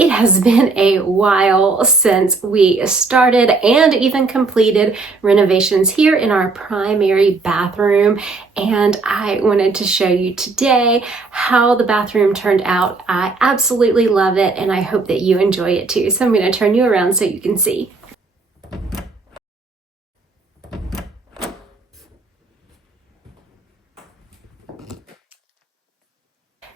It has been a while since we started and even completed renovations here in our primary bathroom, and I wanted to show you today how the bathroom turned out. I absolutely love it, and I hope that you enjoy it too. So I'm going to turn you around so you can see.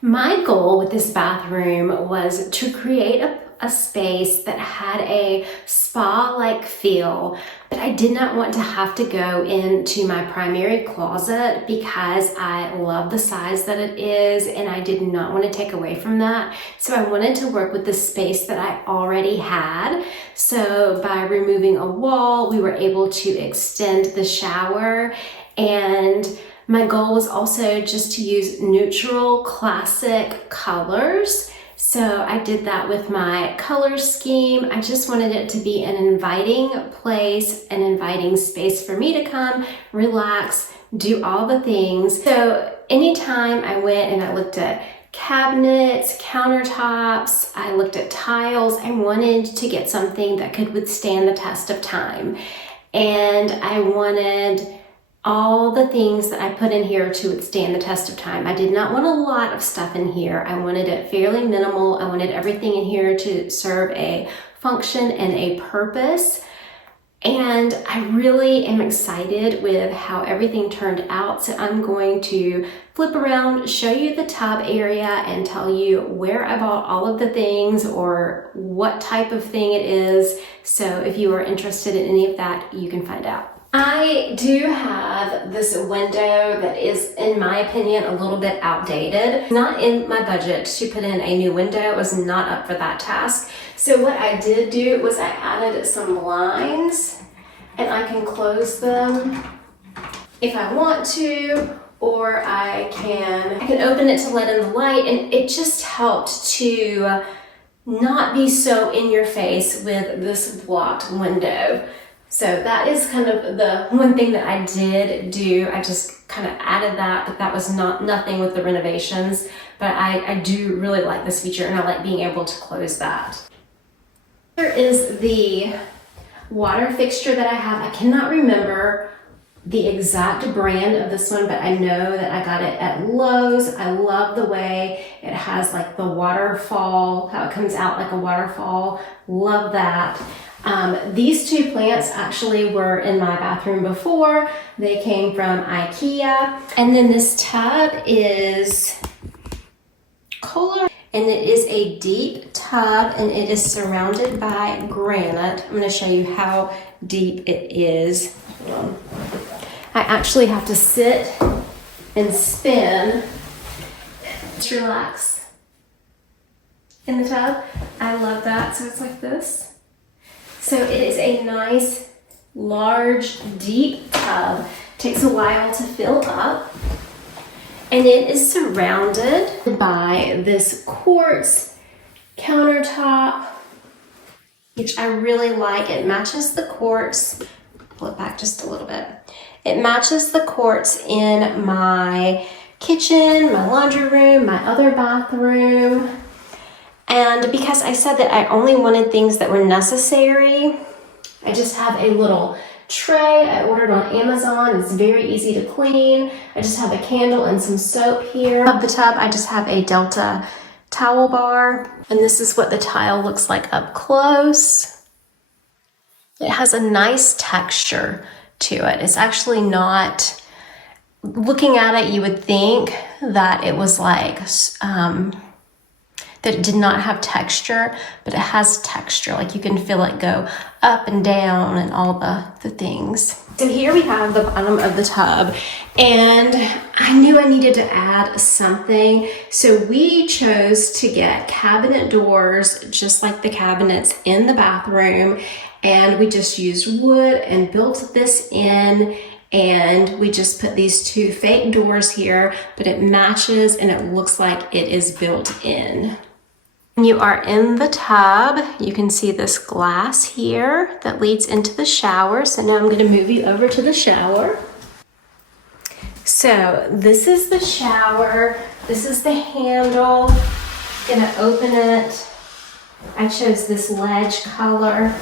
My goal with this bathroom was to create a space that had a spa-like feel, but I did not want to have to go into my primary closet because I love the size that it is and I did not want to take away from that. So I wanted to work with the space that I already had. So by removing a wall, we were able to extend the shower, and my goal was also just to use neutral, classic colors. So I did that with my color scheme. I just wanted it to be an inviting place, an inviting space for me to come, relax, do all the things. So anytime I went and I looked at cabinets, countertops, I looked at tiles, I wanted to get something that could withstand the test of time. And I wanted all the things that I put in here to withstand the test of time. I did not want a lot of stuff in here. I wanted it fairly minimal. I wanted everything in here to serve a function and a purpose. And I really am excited with how everything turned out. So I'm going to flip around, show you the tub area, and tell you where I bought all of the things or what type of thing it is. So if you are interested in any of that, you can find out. I do have this window that is, in my opinion, a little bit outdated. Not in my budget to put in a new window. I was not up for that task. So what I did do was I added some blinds, and I can close them if I want to, or I can open it to let in the light, and it just helped to not be so in your face with this blocked window. So that is kind of the one thing that I did do. I just kind of added that, but that was nothing with the renovations. But I do really like this feature, and I like being able to close that. Here is the water fixture that I have. I cannot remember the exact brand of this one, but I know that I got it at Lowe's. I love the way it has like the waterfall, how it comes out like a waterfall. Love that. These two plants actually were in my bathroom before. They came from IKEA. And then this tub is Kohler, and it is a deep tub, and it is surrounded by granite. I'm going to show you how deep it is. I actually have to sit and spin. Just relax in the tub. I love that. So it's like this. So it is a nice, large, deep tub. Takes a while to fill up. And it is surrounded by this quartz countertop, which I really like. It matches the quartz. Pull it back just a little bit. It matches the quartz in my kitchen, my laundry room, my other bathroom. And because I said that I only wanted things that were necessary, I just have a little tray I ordered on Amazon. It's very easy to clean. I just have a candle and some soap here. Of the tub, I just have a Delta towel bar. And this is what the tile looks like up close. It has a nice texture to it. It's actually not, looking at it, you would think that it was like, that it did not have texture, but it has texture. Like you can feel it go up and down and all the things. So here we have the bottom of the tub, and I knew I needed to add something. So we chose to get cabinet doors, just like the cabinets in the bathroom. And we just used wood and built this in. And we just put these two fake doors here, but it matches and it looks like it is built in. When you are in the tub, you can see this glass here that leads into the shower. So now I'm going to move you over to the shower. So this is the shower. This is the handle. I'm going to open it I chose this ledge color.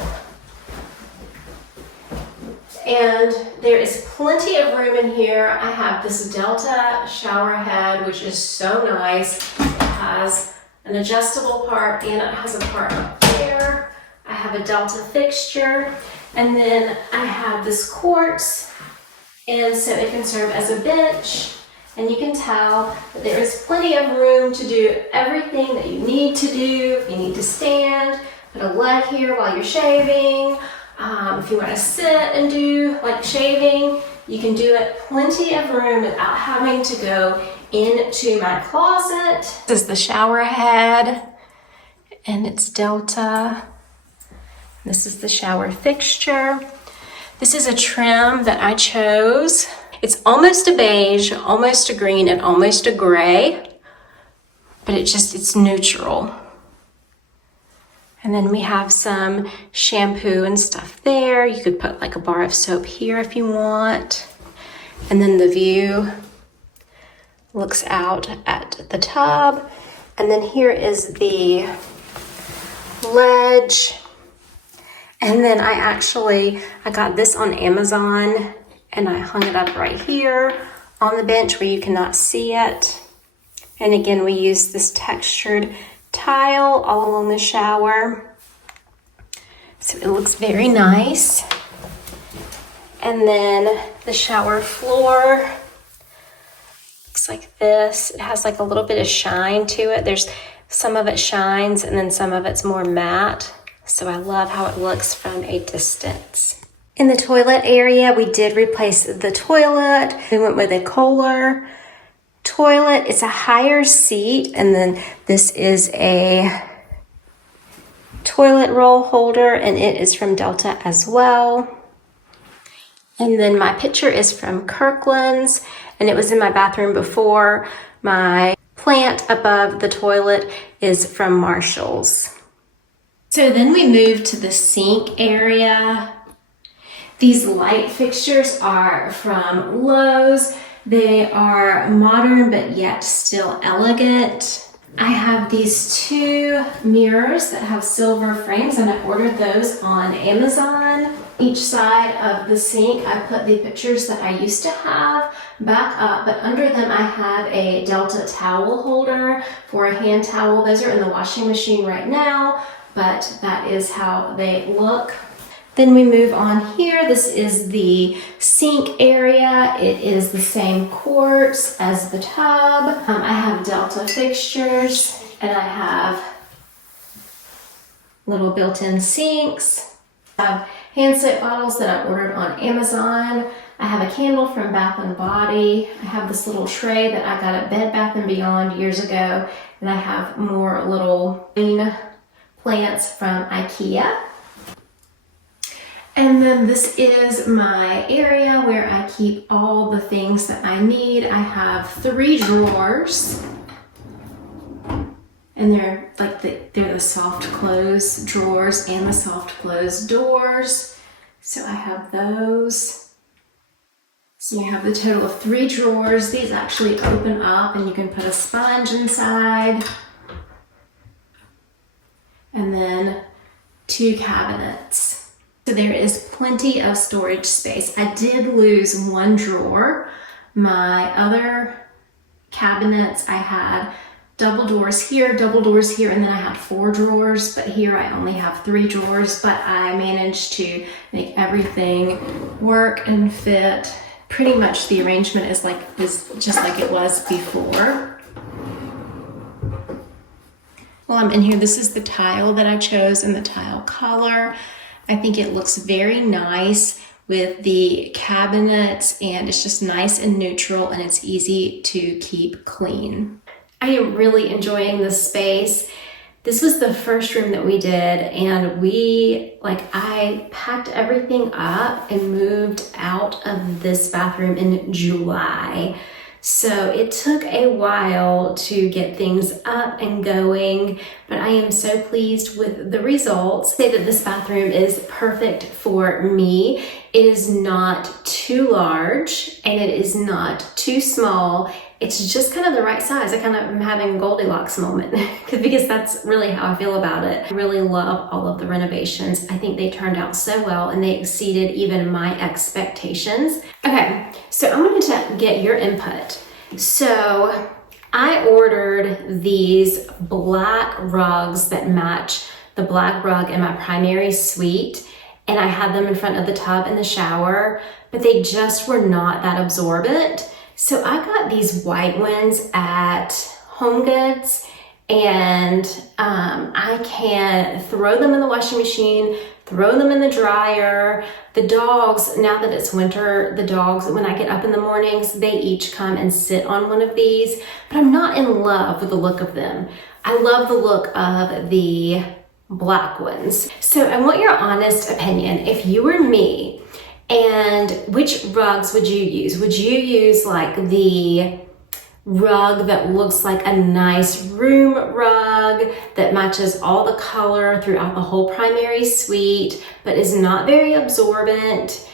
And there is plenty of room in here. I have this Delta shower head, which is so nice. It has an adjustable part and it has a part up there. I have a Delta fixture, and then I have this quartz, and so it can serve as a bench. And you can tell that there is plenty of room to do everything that you need to do. If you need to stand, put a leg here while you're shaving. If you want to sit and do like shaving, you can do it. Plenty of room without having to go into my closet. This is the shower head, and it's Delta. This is the shower fixture. This is a trim that I chose. It's almost a beige, almost a green, and almost a gray, but it's neutral. And then we have some shampoo and stuff there. You could put like a bar of soap here if you want. And then the view looks out at the tub. And then here is the ledge. And then I got this on Amazon, and I hung it up right here on the bench where you cannot see it. And again, we use this textured tile all along the shower. So it looks very nice. And then the shower floor looks like this. It has like a little bit of shine to it. There's some of it shines and then some of it's more matte. So I love how it looks from a distance. In the toilet area, we did replace the toilet. We went with a Kohler toilet. It's a higher seat, and then this is a toilet roll holder, and it is from Delta as well. And then my picture is from Kirkland's, and it was in my bathroom before. My plant above the toilet is from Marshall's. So then we moved to the sink area. These light fixtures are from Lowe's. They are modern, but yet still elegant. I have these two mirrors that have silver frames, and I ordered those on Amazon. Each side of the sink, I put the pictures that I used to have back up, but under them I have a Delta towel holder for a hand towel. Those are in the washing machine right now, but that is how they look. Then we move on here. This is the sink area. It is the same quartz as the tub. I have Delta fixtures, and I have little built-in sinks. I have hand soap bottles that I ordered on Amazon. I have a candle from Bath & Body. I have this little tray that I got at Bed Bath & Beyond years ago, and I have more little green plants from IKEA. And then this is my area where I keep all the things that I need. I have 3 drawers, and they're the soft close drawers and the soft close doors. So I have those. So you have the total of 3 drawers. These actually open up, and you can put a sponge inside. And then 2 cabinets. So there is plenty of storage space. I did lose 1 drawer. My other cabinets, I had double doors here, and then I had 4 drawers, but here I only have 3 drawers, but I managed to make everything work and fit. Pretty much the arrangement is just like it was before. While I'm in here, this is the tile that I chose and the tile color. I think it looks very nice with the cabinets, and it's just nice and neutral, and it's easy to keep clean. I am really enjoying this space. This was the first room that we did, and I packed everything up and moved out of this bathroom in July. So it took a while to get things up and going, but I am so pleased with the results. I say that this bathroom is perfect for me. It is not too large, and it is not too small. it's just kind of the right size. I kind of am having a Goldilocks moment because that's really how I feel about it. I really love all of the renovations. I think they turned out so well and they exceeded even my expectations. Okay, so I'm going to get your input. So I ordered these black rugs that match the black rug in my primary suite, and I had them in front of the tub in the shower, but they just were not that absorbent. So I got these white ones at HomeGoods, and I can throw them in the washing machine, throw them in the dryer. The dogs, now that it's winter, the dogs, when I get up in the mornings, they each come and sit on one of these, but I'm not in love with the look of them. I love the look of the black ones. So I want your honest opinion. If you were me, and which rugs would you use? Would you use like the rug that looks like a nice room rug that matches all the color throughout the whole primary suite, but is not very absorbent?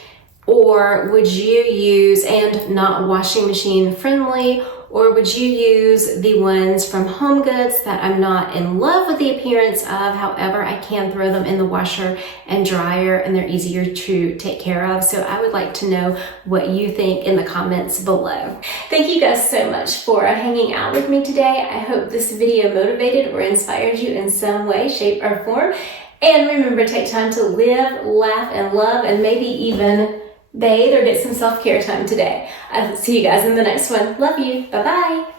Or would you use, and not washing machine friendly, or would you use the ones from HomeGoods that I'm not in love with the appearance of, however, I can throw them in the washer and dryer and they're easier to take care of? So I would like to know what you think in the comments below. Thank you guys so much for hanging out with me today. I hope this video motivated or inspired you in some way, shape, or form. And remember, take time to live, laugh, and love, and maybe even bathe or get some self-care time today. I'll see you guys in the next one. Love you. Bye-bye.